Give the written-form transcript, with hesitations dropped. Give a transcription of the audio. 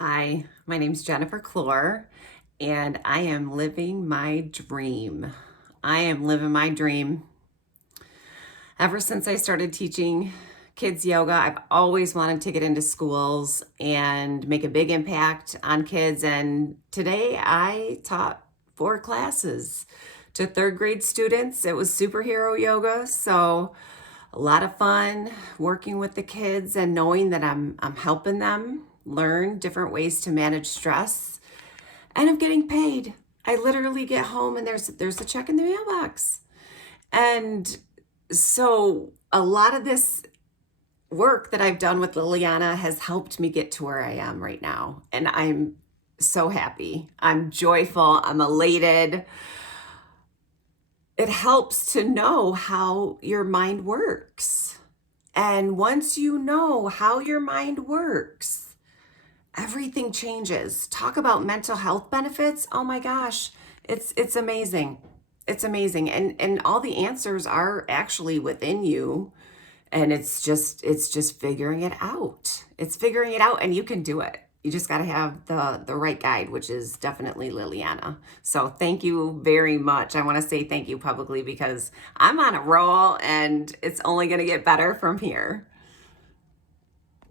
Hi, my name's Jennifer Clore, and I am living my dream. I am living my dream. Ever since I started teaching kids yoga, I've always wanted to get into schools and make a big impact on kids. And today I taught 4 classes to third grade students. It was superhero yoga, so a lot of fun working with the kids and knowing that I'm helping them learn different ways to manage stress, and I'm getting paid. I literally get home and there's a check in the mailbox. And so a lot of this work that I've done with Liliana has helped me get to where I am right now. And I'm so happy. I'm joyful. I'm elated. It helps to know how your mind works. And once you know how your mind works, everything changes. Talk about mental health benefits. Oh my gosh, it's amazing. It's amazing. And all the answers are actually within you. And it's just figuring it out. It's figuring it out, and you can do it. You just got to have the right guide, which is definitely Liliana. So thank you very much. I want to say thank you publicly because I'm on a roll and it's only going to get better from here.